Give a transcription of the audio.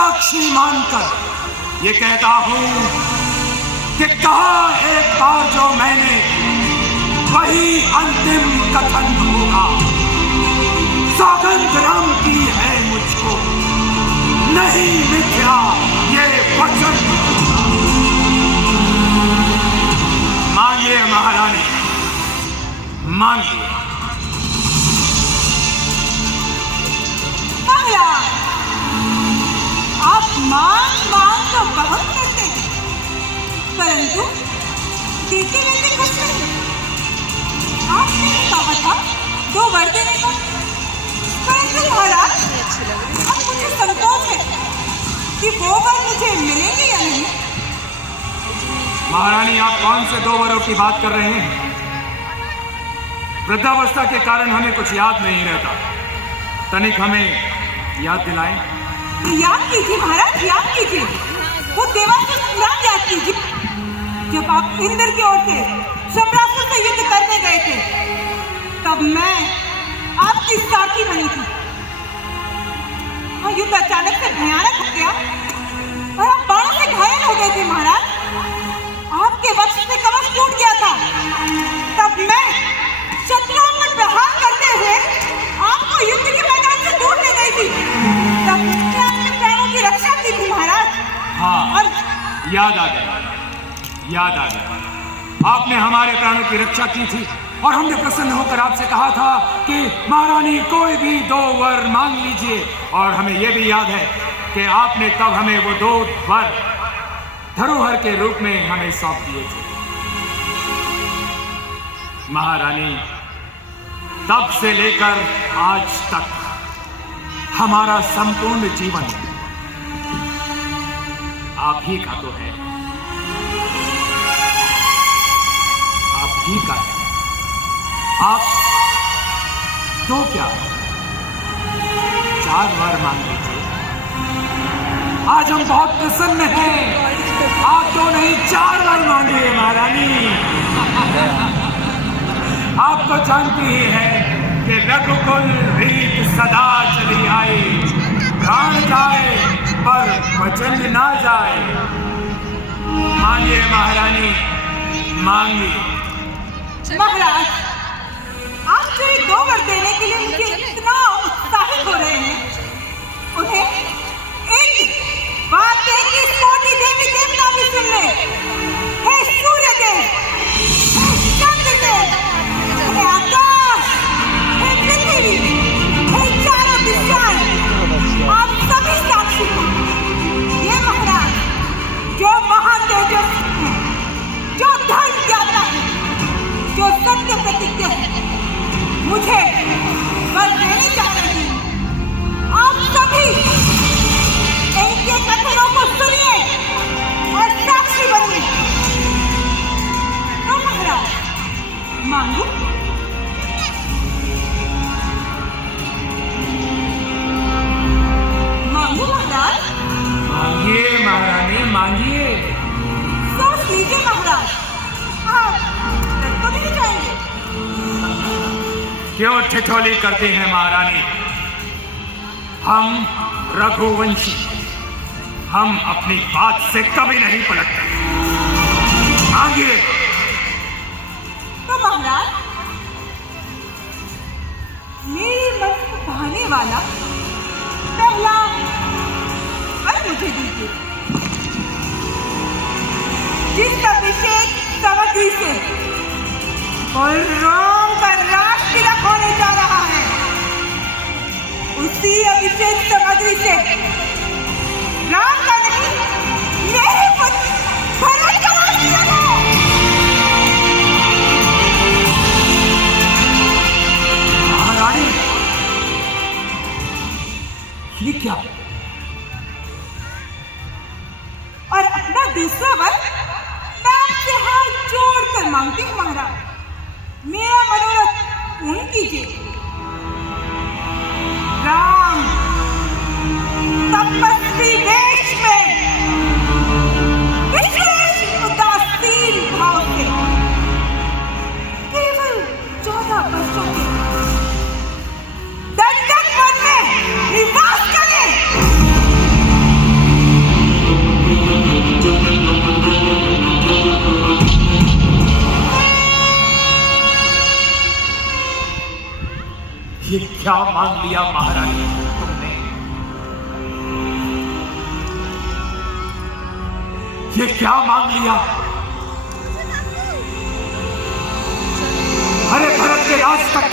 साक्षी मानकर ये कहता हूं कि कहा एक बार जो मैंने वही अंतिम कथन होगा। सौगंध राम की है मुझको, नहीं मिथ्या ये वचन। मांगिए महारानी, मांगिए। आप मांग मांग तो बहुत करते हैं, परंतु देते वेते कुछ नहीं। आपने ही कहा था 2 वर देने को, परंतु महाराज अब मुझे संकोच है कि वो वर मुझे मिलेंगे या नहीं। महारानी, आप कौन से 2 वरों की बात कर रहे हैं? वृद्धावस्था के कारण हमें कुछ याद नहीं रहता, तनिक हमें याद दिलाएं। याद कीजिए महाराज, याद कीजिए वो देवासुर संग्राम याद कीजिए, जब आप इंद्र की ओर से सम्रासुर से युद्ध करने गए थे, तब मैं आपकी साथी बनी थी। और युद्ध अचानक से भयानक हो गया और आप बाणों से घायल हो गए थे महाराज। आपके वक्ष से कवच टूट गया था। तब मैं शत्रुओं पर प्रहार करते हुए आपको युद्ध के मैदान से दूर ले गई थी। तब मैंने आपके प्राणों की रक्षा की थी महाराज। हाँ, और याद आ गया, याद आ गया। आपने हमारे प्राणों की रक्षा की थी और हमने प्रसन्न होकर आपसे कहा था कि महारानी कोई भी 2 वर मांग लीजिए। और हमें यह भी याद है कि आपने तब हमें वो 2 वर धरोहर के रूप में हमें सौंप दिए थे। महारानी, तब से लेकर आज तक हमारा संपूर्ण जीवन आप ही का तो है, आप ही का है। आप तो क्या 4 वर मांग लीजिए। आज हम बहुत प्रसन्न हैं। आप तो नहीं 4 वर मांगिए महारानी। आप तो जानती ही है कि रघुकुल रीत सदा चली आई, प्राण जाए पर वचन ना जाए। मांगिए महारानी, मांगिए। महाराज, आप जो ये 2 वर देने के लिए मुझे इतना उत्साहित हो रहे हैं, उन्हें एक बात कहेंगे, कोटि देवी देवता भी सुन ले। हे सूर्य देव, हे चंद्र देव, हे आकाश, हे पृथ्वी, हे चारों दिशाएं, आप सभी साक्षी हो। ये महाराज जो महातेजस्वी है, जो धर्म ज्ञाता है, जो सत्य प्रतिज्ञ है, मुझे वर देने जा रहे हैं। आप सभी इनके कथनों को सुनिए और साक्षी बनिए। तो महाराज, मांगू? मांगू महाराज? मांगिए महारानी, मांगिए। सोच लीजिए महाराज, आप डर तो नहीं जाएंगे? क्यों ठिठोली करते हैं महारानी? हम रघुवंशी, हम अपनी बात से कभी नहीं पलटते। मांगिए। तो महाराज, मेरी मन को भाने वाला पहला वर मुझे दीजिए, जिस अभिषेक सामग्री से बलराम का राज तिलक होने जा रहा है, उसी अभिषेक सामग्री से राम का नहीं, मेरे पुत्र भरत का राज तिलक हो। महारानी, ये क्या? और अपना दूसरा वर मैं आपसे हाथ जोड़कर मांगती हूँ महाराज, मेरा मनोरथ पूर्ण कीजिए। राम तपस्वी वेश में विशेष उदासीन भाव से केवल 14 वर्षों के दंडक वन में निवास करें। ये क्या मांग लिया महारानी तुमने? ये क्या मांग लिया? अरे भरत के राज तक